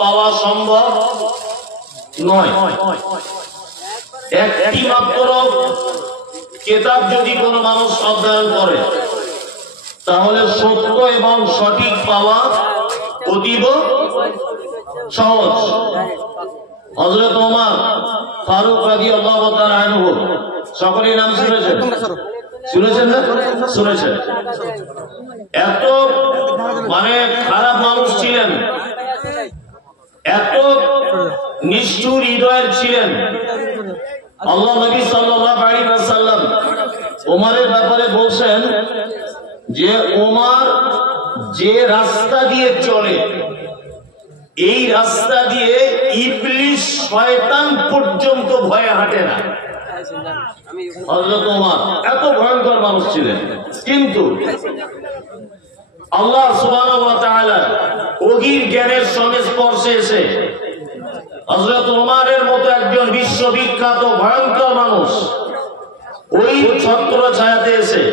পাওয়া সম্ভব নয়। একটি মাত্র কিতাব যদি কোনো মানুষ অধ্যয়ন করে তাহলে সত্য এবং সঠিক পাওয়া অতীব সহজ। হযরত ওমর ফারুক রাদিয়াল্লাহু তাআলা আনহু, সকলেই নাম শুনেছেন? শুনেছেন না? শুনেছেন। এত খারাপ মানুষ ছিলেন, এত নিষ্ঠুর হৃদয়ের ছিলেন। আল্লাহ নবী সাল্লাল্লাহু আলাইহি ওয়াসাল্লাম ওমরের ব্যাপারে বলছেন যে ওমর যে রাস্তা দিয়ে চলে এই রাস্তা দিয়ে ইবলিস শয়তান পর্যন্ত ভয়ে হাঁটে না। হযরত ওমর এত ভয়ঙ্কর মানুষ ছিলেন, কিন্তু আল্লাহ সুবহানাহু ওয়া তাআলা ওহির জ্ঞানের সংস্পর্শে এসে হযরত ওমরের মতো একজন বিশ্ববিখ্যাত ভয়ঙ্কর মানুষ ওই ছত্র ছায়াতে এসে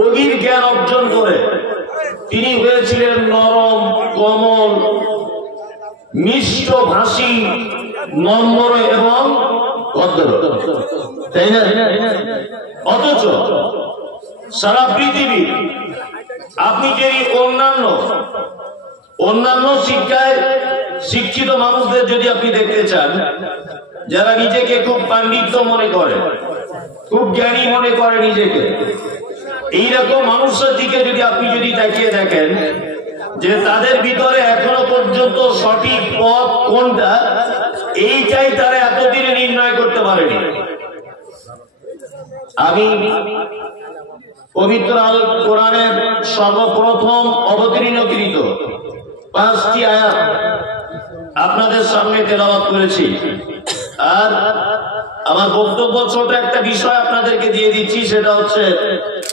ওহির জ্ঞান অর্জন করে তিনি হয়েছিলেন নরম, কোমল, মিষ্ট ভাষী, নম্র এবং ভদ্র, তাই না? অথচ সারা পৃথিবী আপনি যদি অন্যান্য শিক্ষায় শিক্ষিত মানুষদের যদি আপনি দেখতে চান, যারা নিজেকে খুব পাণ্ডিত্য মনে করে, খুব জ্ঞানী মনে করে নিজেকে, এইরকম মানুষের দিকে যদি আপনি তাকিয়ে দেখেন যে তাদের ভিতরে এখনো পর্যন্ত সঠিক পথ কোনটা, এইটাই তারা এতদিনে নির্ণয় করতে পারেনি। আমি পবিত্র আল কোরআনের সর্বপ্রথম অবতীর্ণকৃত 5টি আয়াত আপনাদের সামনে তেলাওয়াত করেছি। আর আমার বক্তব্য ছোট একটা বিষয় আপনাদেরকে দিয়ে দিচ্ছি, সেটা হচ্ছে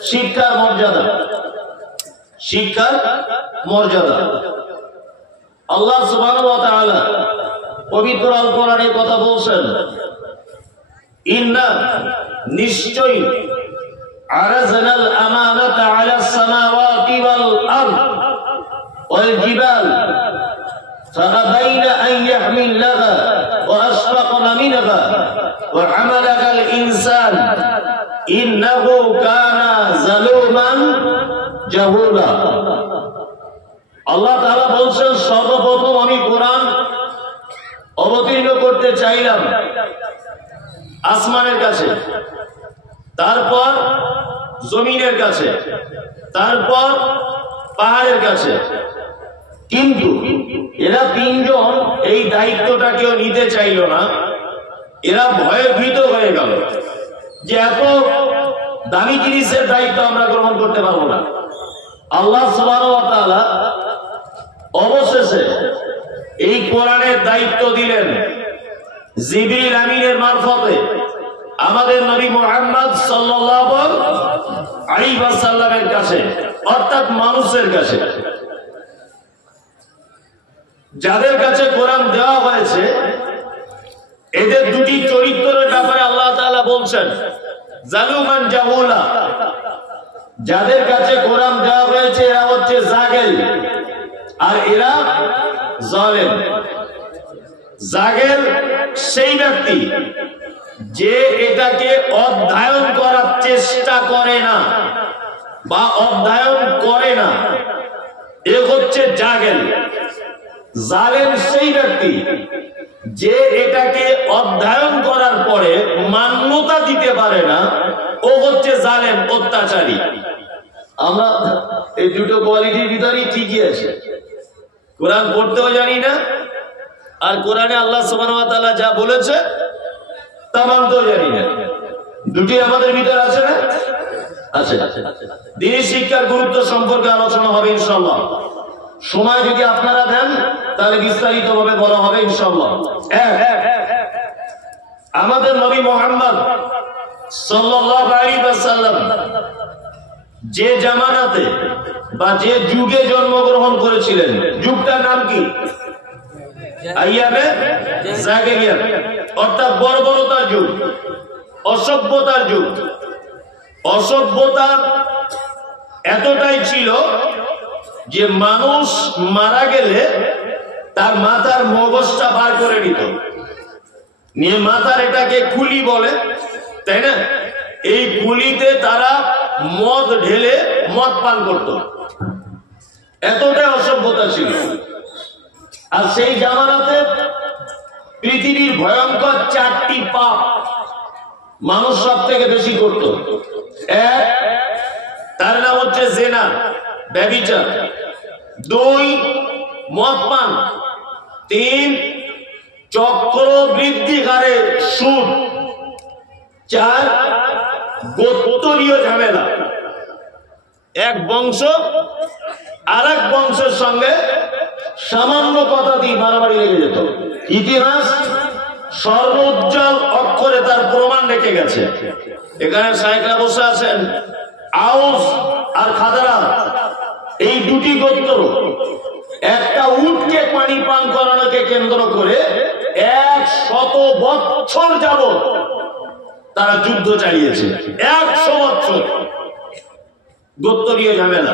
শিক্ষার মর্যাদা। শিক্ষার মর্যাদা আল্লাহ সুবহানাহু ওয়া তাআলা পবিত্র আল কোরআনে কথা বলছেন, ইন্না নিশ্চয়ই আরাজনাল আমানাতা আলাস সামাওয়াতি ওয়াল আরদ ওয়াল জিবাল ফাআবাইনা আন ইয়াহমিলাহা ওয়া আশফাকনা মিনহা ওয়া হামালাহাল ইনসান ইন্নাহু কানা যালুমান জাহুলা। আল্লাহ তাআলা বলছেন, সর্বপ্রথম আমি কোরআন অবতীর্ণ করতে চাইলাম আসমানের কাছে, তারপর জমিনের কাছে, তারপর পাহাড়ের কাছে, কিন্তু এরা তিনজন এই দায়িত্বটা কেউ নিতে চাইল না। এরা ভয়ে ভীত হয়ে গেল যে এত দামি জিনিসের দায়িত্ব আমরা গ্রহণ করতে পারবো না। আল্লাহ সুবহানাহু ওয়া তাআলা অবশেষে এই কোরআনের দায়িত্ব দিলেন জিবরিল আমিনের মারফতে আমাদের নবী মুহাম্মদ সাল্লাল্লাহু আলাইহি ওয়াসাল্লামের কাছে, অর্থাৎ মানুষের কাছে। যাদের কাছে কোরআন দেওয়া হয়েছে এদের দুটি চরিত্রের ব্যাপারে আল্লাহ তাআলা বলছেন, জালুমান জাহুলা। যাদের কাছে কোরআন দেওয়া হয়েছে এরা হচ্ছে জাহেল, আর এরা জালেম। জাহেল সেই ব্যক্তি যে এটাকে অধ্যয়ন করার চেষ্টা করে না বা অধ্যয়ন করে না, এ হচ্ছে জাহেল। জালেম সেই ব্যক্তি যে এটাকে অধ্যয়ন করার পরে মান্যতা দিতে পারে না, ও হচ্ছে জালেম, অত্যাচারী। আমরা এই দুটো কোয়ালিটির ভিতরেই ঠিকই আছে। কোরআন পড়তেও জানি না, আর কোরআনে আল্লাহ সুবহানাহু ওয়া তাআলা যা বলেছে তা মানতেও জানি না। দুটি আমাদের ভিতরে আছে না? আছে। দ্বীনি শিক্ষার গুরুত্ব সম্পর্কে আলোচনা হবে ইনশাআল্লাহ। সময় যদি আপনারা দেন তাহলে বিস্তারিত ভাবে বলা হবে ইনশাআল্লাহ। আমাদের নবী মুহাম্মদ সাল্লাল্লাহু আলাইহি ওয়াসাল্লাম যে জামানাতে বা যে যুগে জন্মগ্রহণ করেছিলেন, যুগটার নাম কি? আইয়ামে জাহেলিয়া, অর্থাৎ বর্বরতার যুগ, অসভ্যতার যুগ। অসভ্যতা এতটাই ছিল যে মানুষ মারা গেলে তার মাথার মগজটা বার করে নিত, নিয়ে মাথার এটাকে কুলি বলে, তাই না? এই কুলিতে তারা মদ ঢেলে মদ পান করত। এতটাই অসভ্যতা ছিল। আর সেই জামানাতে পৃথিবীর ভয়ঙ্কর 4টি পাপ মানুষ সব থেকে বেশি করত। এক, তার নাম হচ্ছে জেনা, ব্যভিচার। 2, মদ পান। 3, চক্রবৃদ্ধি হারে সুদ। 4, গোত্রীয় ঝামেলা। এক বংশ আর এক বংশের সঙ্গে সামান্য কথা দিয়ে মারামারি লেগে যেত। ইতিহাস সর্বোজ্জ্বল অক্ষরে তার প্রমাণ রেখে গেছে। এখানে সাইকরা বসে আছেন, আউস আর খাজরা, এই দুটি গোত্র একটা উটকে পানি পান করানোকে কেন্দ্র করে 100 বছর যাবত তারা যুদ্ধ চালিয়েছে। 100 বছর গোত্রীয় ঝামেলা।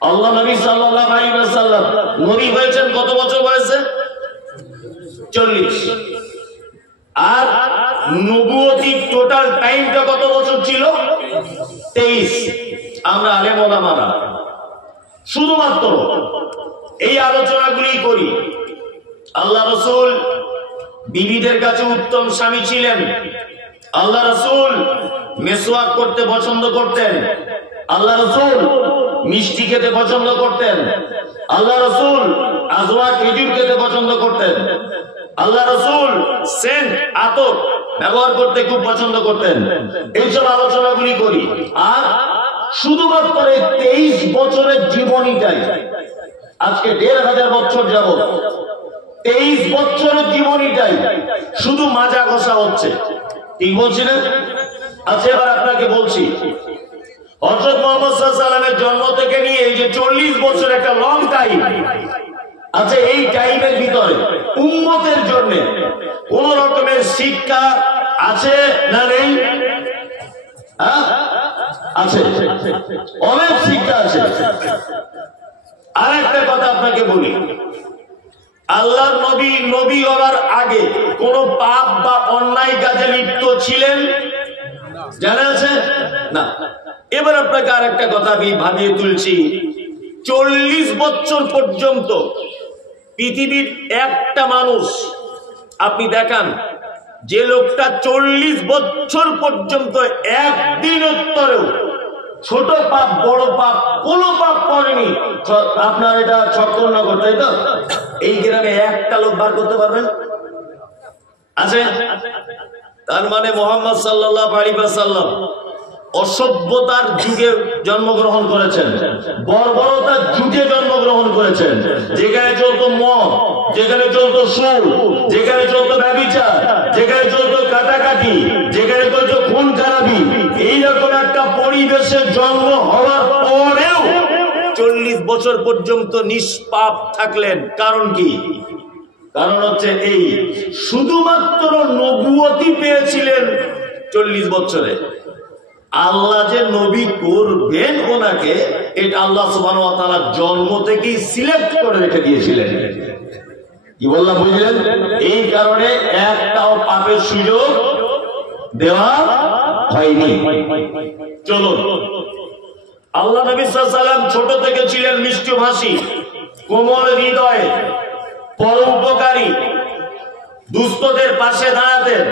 আল্লাহ নবী সাল্লাল্লাহু আলাইহি ওয়াসাল্লাম নবী হয়েছেন কত বছর বয়সে? 40। আর নবুয়তির টোটাল টাইমটা কত বছর ছিল? 23। আমরা আলেম ওলামারা শুধুমাত্র এই আলোচনাগুলি করি। আল্লাহ রাসূল বিবিদের কাছে উত্তম স্বামী ছিলেন। আল্লাহ রাসূল মেসওয়াক করতে পছন্দ করতেন। আল্লাহ রাসূল মিষ্টি খেতে পছন্দ করতেন। আল্লাহ রাসূল আজওয়া খেজুর খেতে পছন্দ করতেন। আল্লাহ রাসূল সেন্ট আতর ব্যবহার করতে খুব পছন্দ করতেন। এইসব আলোচনাগুলি করি। আর শুধুমাত্র 23 বছরের জীবনীটাই আজকে 1500 বছর যাবত 23 বছরের জীবনীটাই শুধু মাজা ঘষা হচ্ছে। ঠিক বলছি না? আচ্ছা, এবার আপনাকে বলছি, হযরত মুহাম্মদ সাল্লাল্লাহু আলাইহি ওয়াসাল্লামের জন্ম থেকে নিয়ে এই যে 40 বছর একটা লং টাইম আছে, এই টাইমের ভিতরে উম্মতের জন্য কোন রকমের শিক্ষা আছে না নেই? আছে, অনেক শিক্ষা আছে। আর একটা কথা আপনাকে বলি, আল্লাহর নবী নবী হওয়ার আগে কোন পাপ বা অন্যায় কাজে লিপ্ত ছিলেন জানা আছে না? এবার আপনাকে আর একটা কথা আমি ভাবিয়ে তুলছি। 40 বছর পর্যন্ত পৃথিবীর একটা মানুষ আপনি দেখান যে লোকটা 40 বছর পর্যন্ত একদিন উত্তরেও ছোট পাপ বড় পাপ কোন পাপ করেনি। আপনার এটা ছক্করনগর, তাই তো? এই গ্রামে একটা লোক বার করতে পারবেন? আছে? তার মানে মুহাম্মদ সাল্লাল্লাহু আলাইহি ওয়াসাল্লাম অসভ্যতার যুগে জন্মগ্রহণ করেছেন, বর্বরতার যুগে জন্মগ্রহণ করেছেন, যেখানে চলতো মদ, যেখানে চলতো সুদ, যেখানে চলতো ব্যভিচার, যেখানে চলতো কাটাকাটি, যেখানে চলতো খুন খারাপি, এইরকম একটা পরিবেশে জন্ম হওয়ার পরেও 40 বছর পর্যন্ত নিষ্পাপ থাকলেন। কারণ কি? কারণ হচ্ছে এই শুধুমাত্র নবুয়তি পেয়েছিলেন 40 বছরে। আল্লাহ যে নবী করবেন ওনাকে, এটা আল্লাহ সুবহানাহু ওয়া তাআলা জন্ম থেকেই সিলেক্ট করে রেখে দিয়েছিলেন। কি বললাম বুঝলেন? এই কারণে একটাও পাপের সুযোগ দেওয়া হয়নি। চলুন, আল্লাহ নবী সাল্লাল্লাহু আলাইহি ওয়াসাল্লাম ছোট থেকে ছিলেন মিষ্টি ভাষী, কোমল হৃদয়, পরোপকারী, দুস্থদের পাশে দাঁড়াতেন,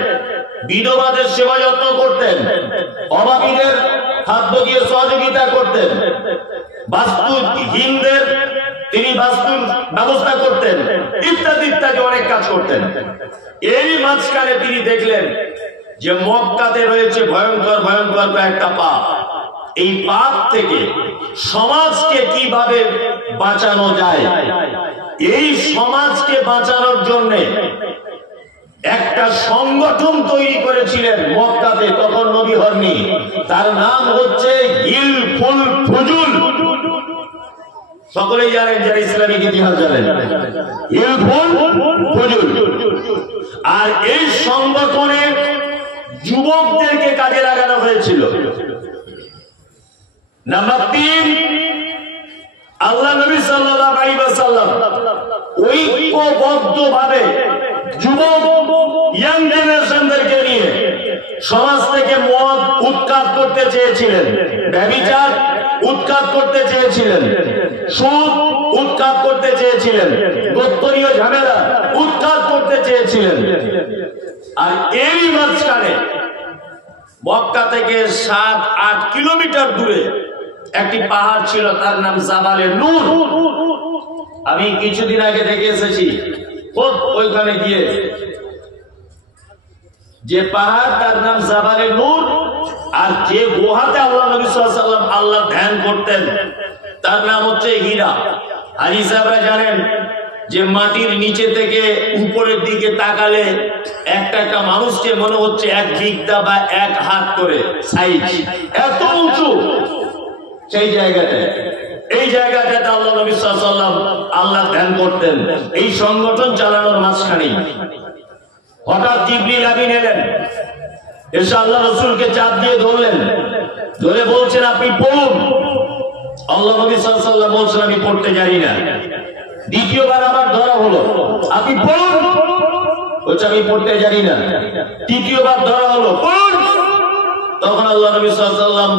বিধবাদের সেবা যত্ন করতেন, অভাবীদের খাদ্য দিয়ে সহযোগিতা করতেন, বাস্তুহীনদের তিনি বাস্তুর ব্যবস্থা করতেন, ইত্যাদি ইত্যাদি অনেক কাজ করতেন। এরই মাঝখানে তিনি দেখলেন যে মক্কাতে রয়েছে ভয়ঙ্কর ভয়ঙ্কর একটা পাপ। এই পাপ থেকে সমাজকে কিভাবে বাঁচানো যায়, এই সমাজকে বাঁচানোর জন্য একটা সংগঠন তৈরি করেছিলেন মক্কাতে, তখন নবী হননি। তার নাম হচ্ছে হিলফুল ফুজুল। সকলেই জানেন, যারা ইসলামিক ইতিহাস জানেন, হিলফুল ফুজুল। আর এই সংগঠনে যুবকদেরকে কাজে লাগানো হয়েছিল। নাম্বার 3, আল্লাহ নবী সাল্লাল্লাহু আলাইহি ওয়াসাল্লাম ঐক্যবদ্ধ ভাবে যুবক ইয়াং জেনারেশনদেরকে নিয়ে সমাজ থেকে মদ উৎখাত করতে চেয়েছিলেন, ব্যভিচার উৎখাত করতে চেয়েছিলেন, সুদ উৎখাত করতে চেয়েছিলেন, গোত্রীয় ঝামেলা উৎখাত করতে চেয়েছিলেন। আর এই মাঝখানে মক্কা থেকে 7-8 কিলোমিটার দূরে একটি পাহাড় ছিল, তার নাম জাবালে নূর। আমি কিছুদিন আগে দেখে এসেছি, ওইখানে গিয়ে যে পাহাড় তার নাম জাবালে নূর, আর যে গুহাতে আল্লাহ নবী সাল্লাল্লাহু আলাইহি ওয়াসাল্লাম আল্লাহ ধ্যান করতেন তার নাম হচ্ছে হীরা। আর হিসাবরা জানেন যে মাটির নিচে থেকে উপরের দিকে তাকালে একটা একটা মানুষকে মনে হচ্ছে 1 বিঘা বা 1 হাত করে সাইজ, এত উঁচু সেই জায়গাটা। এই জায়গাটাতে আল্লাহ নবী সাল্লাল্লাহু আলাইহি ওয়াসাল্লাম আল্লাহ ধ্যান করতেন। এই সংগঠন চালানোর মাঝখানে হঠাৎ জিবরিল আমিন এলেন, এসে আল্লাহ রাসূলকে চাপ দিয়ে ধরলেন, ধরে বলছেন আপনি পড়ুন। আল্লাহ নবী সাল্লাল্লাহু আলাইহি ওয়াসাল্লাম বলছেন আমি পড়তে জানি না। দ্বিতীয়বার আবার ধরা হলো, আপনি পড়ুন, বলছে আমি পড়তে জানি না। তৃতীয়বার ধরা হলো, পড়ুন। তখন আল্লাহ নবী সাল্লাল্লাহু আলাইহি ওয়াসাল্লাম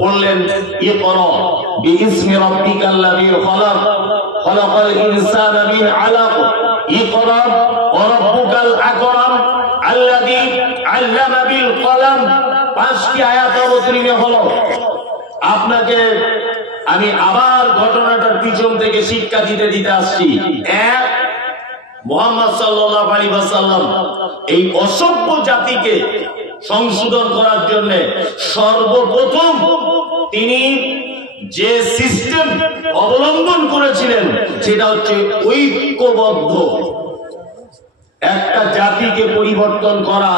পড়লেন ইকরা বিইসমি রাব্বিকাল্লাযী খালাক খালাকাল ইনসানা মিন আলাক ইকরা ওয়া রাব্বুকাল আকরাম আল্লাযী আল্লামা বিল কলম। 5টি আয়াত অবতীর্ণ হলো। আপনাকে আমি আবার ঘটনাটার পিছন থেকে শিক্ষা দিতে আসছি। এক, মুহাম্মদ সাল্লাল্লাহু আলাইহি ওয়াসাল্লাম এই অসভ্য জাতিকে সংশোধন করার জন্য সর্বপ্রথম তিনি যে সিস্টেম অবলম্বন করেছিলেন সেটা হচ্ছে ঐক্যবদ্ধ। একটা জাতিকে পরিবর্তন করা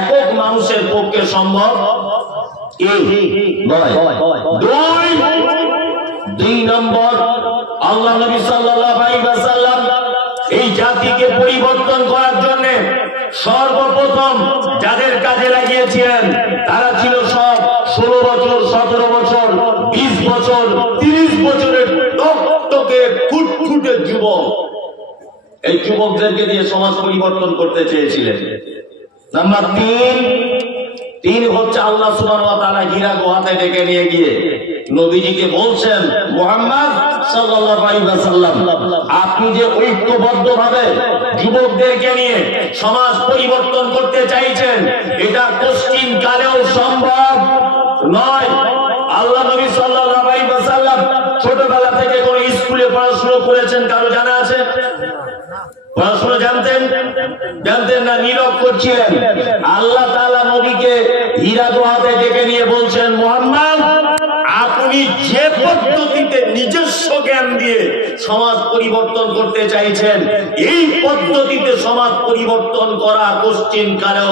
একক মানুষের পক্ষে সম্ভব নয়। দুই নম্বর, আল্লাহ নবী সাল্লাল্লাহু আলাইহি ওয়াসাল্লাম এই জাতিকে পরিবর্তন করার জন্য সর্বপ্রথম যাদের কাজে লাগিয়েছিলেন তারা ছিল সব 16 বছর, 17 বছর, 20 বছর, 30 বছরের টকটকে ফুটফুটে যুবক। এই যুবকদেরকে দিয়ে সমাজ পরিবর্তন করতে চেয়েছিলেন। নাম্বার 3 হচ্ছে আল্লাহ সুবহানাহু ওয়া তাআলা হীরা গুহাতে ডেকে নিয়ে গিয়ে নবীজিকে বলছেন, মুহাম্মদ সাল্লাল্লাহু আলাইহি ওয়াসাল্লাম আপনি যে ঐক্যবদ্ধভাবে যুবকদেরকে নিয়ে সমাজ পরিবর্তন করতে চাইছেন এটা কোশ্চিন কালেও সম্ভব নয়। আল্লাহ নবী সাল্লাল্লাহু আলাইহি ওয়াসাল্লাম ছোটবেলা থেকে কোন স্কুলে পড়াশোনা করেছেন কারো জানা আছে? পড়াশোনা জানতেন না? নিরক্ষর ছিলেন। আল্লাহ তাআলা নবীকে হীরা গুহাতে ডেকে নিয়ে বলছেন, মুহাম্মদ আপনি যে পদ্ধতিতে নিজস্ব জ্ঞান দিয়ে সমাজ পরিবর্তন করতে চাইছেন এই পদ্ধতিতে সমাজ পরিবর্তন করা কোশ্চিন কালেও